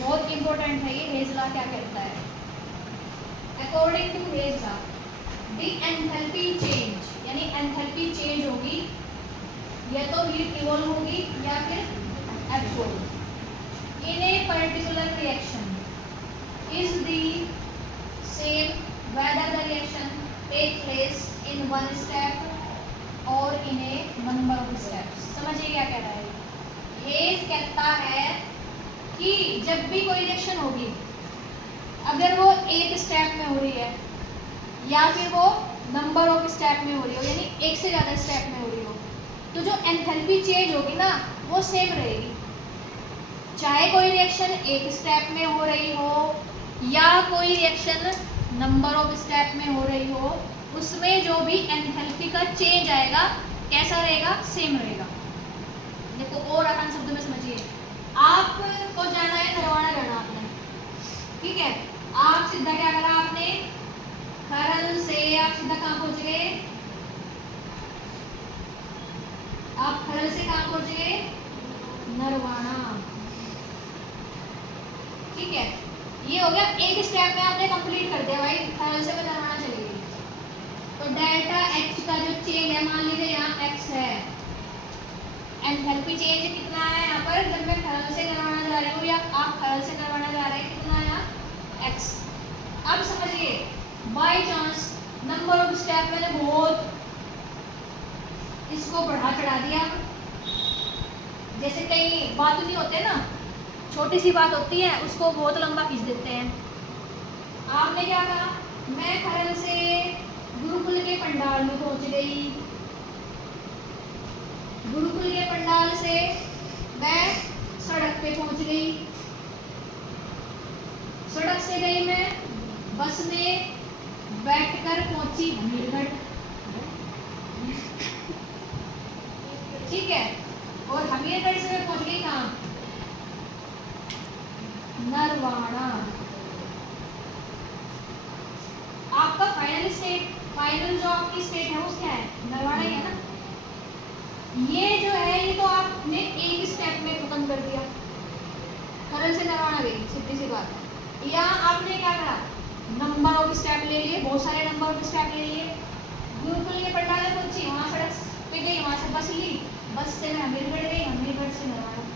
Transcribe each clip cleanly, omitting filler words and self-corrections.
बहुत इंपॉर्टेंट है ये। हेज लॉ क्या कहता है? According to Hess law the enthalpy change, यानी एंथैल्पी चेंज होगी, या तो हीट इवॉल्व होगी या फिर absorb in a particular reaction is the same whether the reaction take place in one step or in a number of steps। समझिए क्या कह रहा है? हेज कहता है कि जब भी कोई रिएक्शन होगी, अगर वो एक स्टेप में हो रही है या फिर वो नंबर ऑफ स्टेप में हो रही हो, यानी एक से ज़्यादा स्टेप में हो रही हो, तो जो एंथैल्पी चेंज होगी ना वो सेम रहेगी। चाहे कोई रिएक्शन एक स्टेप में हो रही हो या कोई रिएक्शन नंबर ऑफ स्टेप में हो रही हो, उसमें जो भी एंथैल्पी का चेंज आएगा कैसा रहेगा? सेम रहेगा। देखो और आसान शब्द में समझिए, आपको जाना है नरवाना करना आपने, ठीक है? आप सीधा क्या करा आपने? खरल से आप सीधा कहाँ पहुंच गए? आप खरल से कहाँ पहुंच गए? नरवाना, ठीक है? ये हो गया एक स्टेप में आपने कंप्लीट कर दिया भाई, खरल से नरवाना चली गई। तो डेल्टा एच का जो चेंज है, मान लीजिए यहाँ एक्स है, एंथैल्पी चेंज कितना है यहाँ पर? जब मैं खरल से नरवाना जा रही हूँ या आप खरल से नरवाना जा रहे हैं, कितना है यहाँ? एक्स। अब समझिए, by chance number of step मैंने बहुत इसको बढ़ा चढ़ा दिया, जैसे कई बात नहीं होते ना, छोटी सी बात होती है उसको बहुत लंबा खींच देते हैं। आपने क्या कहा? मैं खरल से गुरुकुल के पंडाल में पहुंच गई, गुरुकुल के पंडाल से मैं सड़क पे पहुंच गई, सड़क से गई मैं बस में बैठकर पहुंची हमीरगढ़, ठीक है? और हमीरगढ़ से मैं पहुंच गई कहाँ? नरवाना। आपका फाइनल स्टेट, फाइनल जो आपकी स्टेट है वो क्या है? नरवाना ही है ना। ये जो है ये तो आपने एक स्टेप में खत्म कर दिया, खरल से नरवाना गई, सीधी सी बात है। या आपने क्या करा? नंबर ऑफ स्टेप ले लिए, बहुत सारे नंबर ऑफ स्टेप ले लिए, गुरुकुल के पंडाल में पहुंची, वहां सड़क पे गई, वहां से बस ली, बस से मैं हमीरगढ़ गई, हमीरगढ़ से नरवाना।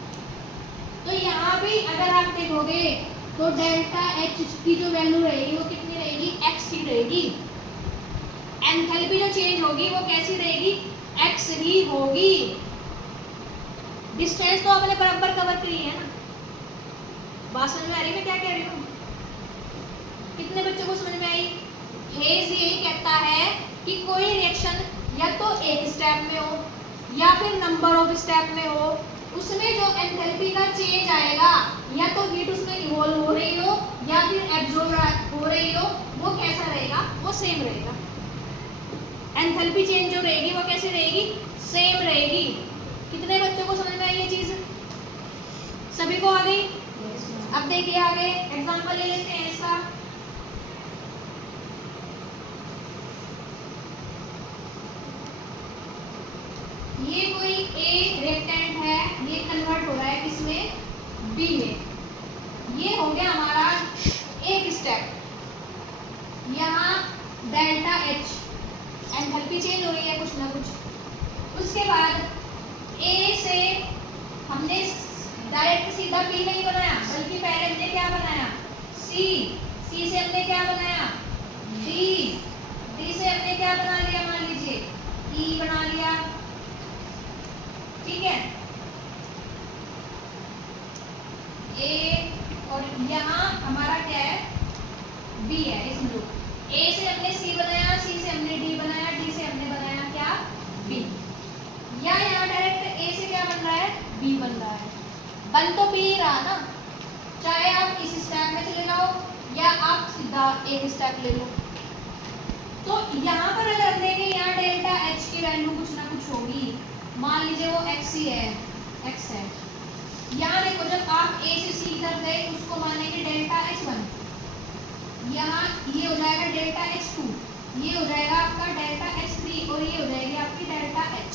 तो यहाँ भी अगर आप देखोगे तो डेल्टा एच की जो वैल्यू रहेगी वो कितनी रहेगी? एक्स ही रहेगी। एंथैल्पी जो चेंज होगी वो कैसी रहेगी? एक्स ही होगी। डिस्टेंस तो आपने बराबर कवर करी है ना। बात समझ में आ रही है मैं क्या कह रही हूँ? कितने बच्चों को समझ में आई? हेज यही कहता है कि कोई रिएक्शन या तो एक स्टेप में हो या फिर नंबर ऑफ स्टेप में हो, उसमें जो एंथैल्पी का चेंज आएगा, या तो हीट उसमें इवॉल्व हो रही हो या फिर एब्जॉर्ब हो रही हो, वो कैसा रहेगा? वो सेम रहेगा। एंथैल्पी चेंज जो रहेगी वो कैसी रहेगी? सेम रहेगी। कितने बच्चों को समझ में आई ये चीज? सभी को आ गई? अब देखिए आगे एग्जांपल ले लेते हैं इसका। ये कोई ए रेक्टेंट है, ये कन्वर्ट हो रहा है किसमें? बी में। ये हो गया हमारा एक स्टेप। यहाँ डेल्टा एच एंथैल्पी चेंज हो रही है कुछ ना कुछ। उसके बाद ए से हमने डायरेक्ट सीधा बी नहीं बनाया, बल्कि पहले हमने क्या बनाया? सी। सी से हमने क्या बनाया? डी। डी से हमने क्या बना लिया? मान लीजिए ई बना लिया, ठीक है? ए और यहाँ हमारा क्या है? बी है। इसमें जो ए से हमने सी बनाया, सी से हमने डी बनाया, डी से हमने बनाया क्या? बी। या यहाँ डायरेक्ट ए से क्या बन रहा है? बी बन रहा है। बन तो बी रहा ना, चाहे आप इस स्टेप में चले जाओ या आप सीधा एक स्टेप ले लो। तो यहाँ पर अगर देखें, यहाँ डेल्टा एच की वैल्यू कुछ ना कुछ होगी। मान लीजिए वो एक्स ही है, एक्स है। यहाँ देखो जब आप ए से सी कर गए उसको मानेंगे डेल्टा एच वन, यहाँ ये हो जाएगा डेल्टा एच टू, ये हो जाएगा आपका डेल्टा एच थ्री और ये हो जाएगी आपकी डेल्टा एच।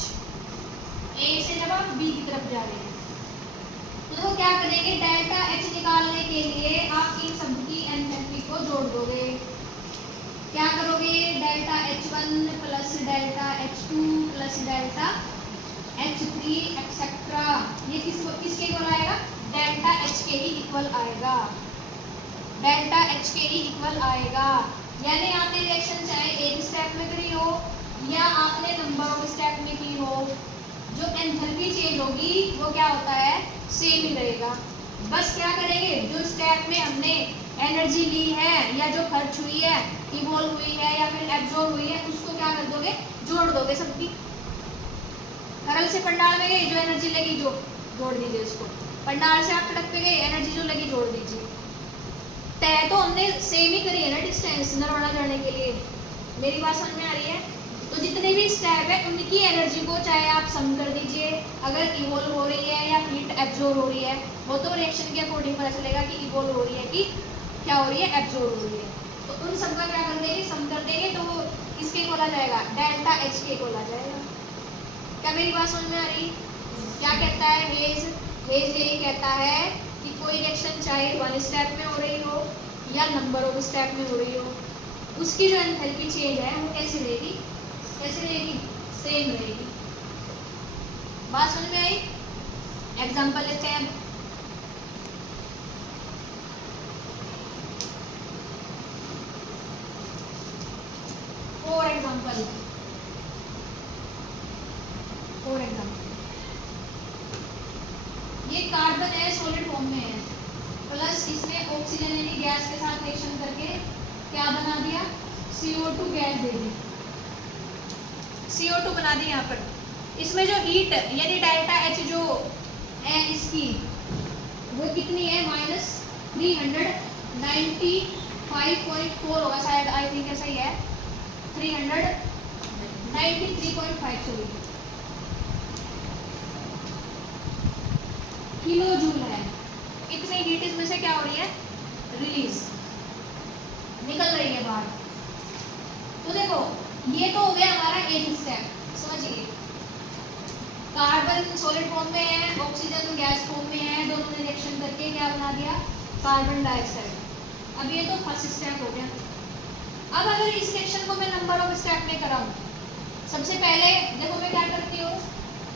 ए से जब आप बी की तरफ जा रहे हैं तो देखो क्या करेंगे, डेल्टा एच निकालने के लिए आप इन सब की एंथैल्पी को जोड़ दोगे। क्या करोगे, delta H1 plus delta H2 plus delta H3 etcetera, ये किसके इक्वल आएगा, डेल्टा H के ही इक्वल आएगा, डेल्टा H के ही इक्वल आएगा। यानी आपने रिएक्शन चाहे एक स्टेप में करी हो या आपने नंबर ऑफ स्टेप में की हो, जो एंथैल्पी चेंज होगी वो क्या होता है, सेम ही रहेगा। बस क्या करेंगे, जो स्टेप में हमने एनर्जी ली है या जो खर्च हुई है, इवॉल्व हुई है या फिर एब्जॉर्ब हुई है, उसको क्या कर दोगे, जोड़ दोगे सबकी। तरल से पंडाल में गई, जो एनर्जी लगी जो जोड़ दीजिए उसको, पंडाल से आप सड़क पे गए, एनर्जी जो लगी जोड़ दीजिए। तय तो हमने सेम ही करी है ना डिस्टेंस नरवाड़ा जाने के लिए, मेरी बात समझ में आ रही है। तो जितने भी स्टेप है उनकी एनर्जी को चाहे आप सम कर दीजिए, अगर इवॉल्व हो रही है या हीट एब्जॉर्ब हो रही है, वो तो रिएक्शन के अकॉर्डिंग पता चलेगा कि इवॉल्व हो रही है कि क्या हो रही है, एब्जॉर्ब हो रही है। तो उन सब का क्या कर देंगे, सम कर देंगे, तो वो किसके इक्वल आ जाएगा, डेल्टा एच के इक्वल आ जाएगा। क्या मेरी बात समझ में आ रही, क्या कहता है हेज, हेज यही कहता है कि कोई रिएक्शन चाहे वन स्टेप में हो रही हो या नंबर ऑफ स्टेप में हो रही हो, उसकी जो एंथैल्पी चेंज है वो कैसी रहेगी, कैसी रहेगी, सेम रहेगी। बात समझ में आई। एग्जांपल लेते हैं अब। फॉर एग्जांपल ये कार्बन है, सॉलिड फॉर्म में है, प्लस इसने ऑक्सीजन यानी गैस के साथ रिएक्शन करके क्या बना दिया, CO2 गैस दे दी, CO2 बना दी। यहाँ पर इसमें जो हीट यानी डेल्टा H जो है इसकी वो कितनी है, -395.4 होगा शायद, आई थिंक ऐसा ही है, 393.5 किलो जूल है। इतनी हीट इसमें से क्या हो रही है, रिलीज, निकल रही है बाहर। तो देखो ये तो हो गया हमारा एक स्टेप, समझिए, कार्बन सॉलिड फॉर्म में है, ऑक्सीजन गैस फॉर्म में है, दोनों ने रिएक्शन करके क्या बना दिया, कार्बन डाइऑक्साइड। अब ये तो फर्स्ट स्टेप हो गया। अब अगर इस रिएक्शन को मैं नंबर ऑफ स्टेप में कराऊं, सबसे पहले देखो मैं क्या करती हूँ,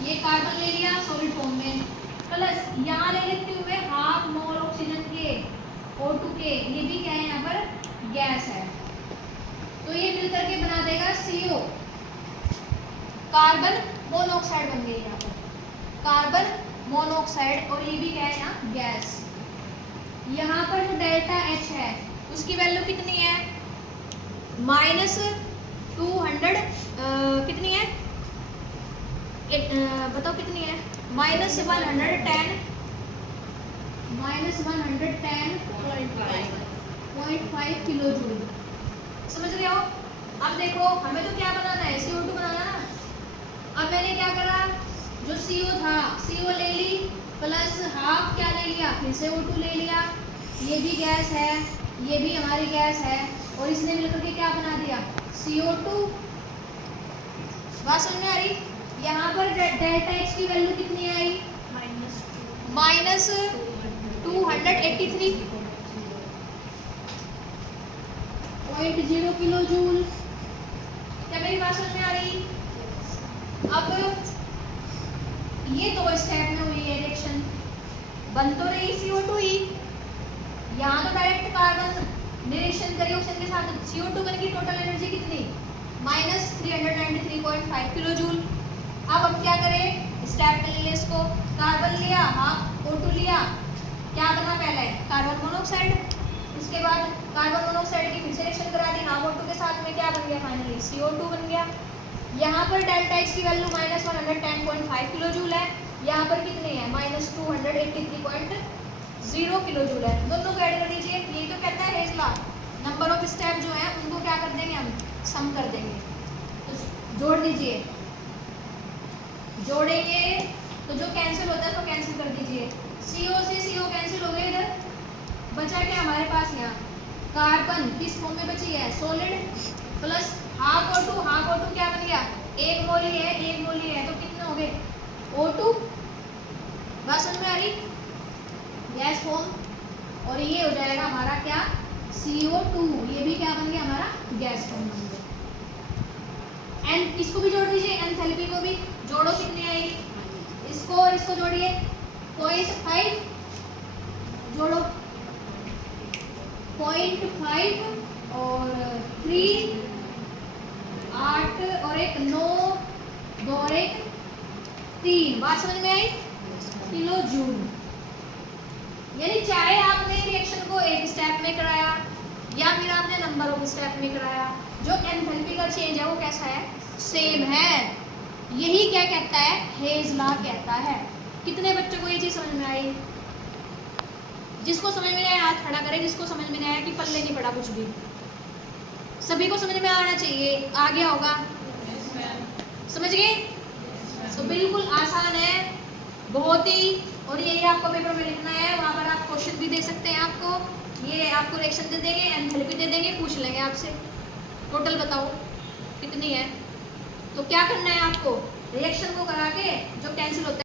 ये कार्बन ले लिया सॉलिड फॉर्म में, प्लस यहाँ ले लेती हूँ मैं हाफ मोल ऑक्सीजन के O2 के, ये भी क्या है यहाँ पर गैस है, तो ये मिलकर के बना देगा CO, कार्बन मोनोऑक्साइड बन गई यहाँ पर, कार्बन मोनोऑक्साइड, और ये भी क्या है यहाँ गैस। यहाँ पर जो डेल्टा H है उसकी वैल्यू कितनी है, -200 कितनी है, बताओ कितनी है, -110.5 किलो जूल। समझ रहे हो। अब देखो हमें तो क्या बनाना है, CO2 बनाना ना। अब मैंने क्या करा, जो CO था CO ले ली, प्लस हाफ क्या ले लिया, फिर से O2 ले लिया, ये भी गैस है, ये भी हमारी गैस है, और इसने मिलकर के क्या बना दिया, CO2। बात समझ में आ रही। यहाँ पर डेल्टा H की वैल्यू कितनी आई, -283.0 किलो जूल। क्या मेरी बात समझ में आ रही। अब ये दो स्टेप में हुई है रिएक्शन, बन तो रही CO2 ही, यहाँ तो डायरेक्ट कार्बन रिएक्शन करी ऑक्सीजन के साथ, CO2 बन की टोटल एनर्जी कितनी, -393.5 किलो जूल। अब हम क्या करें, स्टेप में ले इसको, कार्बन लिया, हाफ O2 लिया, क्या बना पहले, कार्बन मोनोऑक्साइड, उसके बाद कार्बन मोनोऑक्साइड की फिर से रिएक्शन करा दी, हाफ O2 के साथ में क्या बन गया, फाइनली CO2 बन गया। यहाँ पर डेल्टा H की वैल्यू -110.5 किलो जूल है, यहाँ पर कितनी है, -283.0 किलो जूल है। दोनों को ऐड कर दीजिए, ये तो कहता है hedge law, number of step जो है उनको क्या कर देंगे, हम सम कर देंगे। तो जोड़ दीजिए, जोड़ेंगे तो जो कैंसिल होता है तो कैंसिल कर दीजिए, CO से CO कैंसिल हो गए, इधर बचा क्या हमारे पास, यहाँ कार्बन किस फॉर्म में बची है, सॉलिड, प्लस हाफ O2 क्या बन गया, 1 मोल ही है, तो कितने हो गए O2। बात समझ में आ रही। फॉर्म और ये हो जाएगा हमारा क्या, CO2, ये भी क्या बन गया हमारा गैस फॉर्म बन गया। एंड इसको भी जोड़ दीजिए, एंथैल्पी को भी जोड़ो, कितनी आएगी, इसको और इसको जोड़िए 0.5 जोड़ो 0.5 और 3 8 और 1 9 2 और 1 3, बात समझ में आई, किलो जूल। यानी चाहे आपने रिएक्शन को एक स्टेप में कराया या फिर आपने नंबर ऑफ स्टेप में कराया, जो एंथैल्पी का चेंज है वो कैसा है, सेम है। यही क्या कहता है, हेज लॉ कहता है। कितने बच्चों को ये चीज समझ में आई? जिसको समझ में नहीं आया हाथ खड़ा करे, जिसको समझ में नहीं आया कि पल्ले नहीं पड़ा कुछ भी। सभी को समझ में आना चाहिए, आ गया होगा, समझ गए? तो बिल्कुल आसान है, बहुत ही, और यही आपको पेपर में लिखना है। वहाँ पर आप क्वेश्चन भी दे सकते हैं, आपको ये आपको रिएक्शन दे देंगे, एंथैल्पी दे देंगे, पूछ लेंगे आपसे टोटल बताओ कितनी है। तो क्या करना है आपको, रिएक्शन को करा के जो कैंसिल होता है